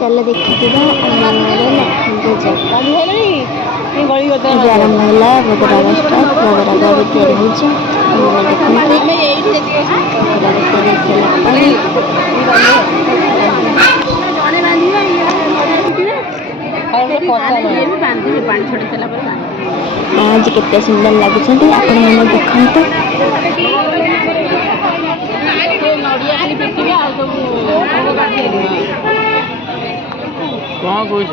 चल देखी आरंभ है भोगराग स्टार्ट भोगराग भी तैयारी होती आज केते सुंदर लगुच आपण मैंने देखते कौन कौन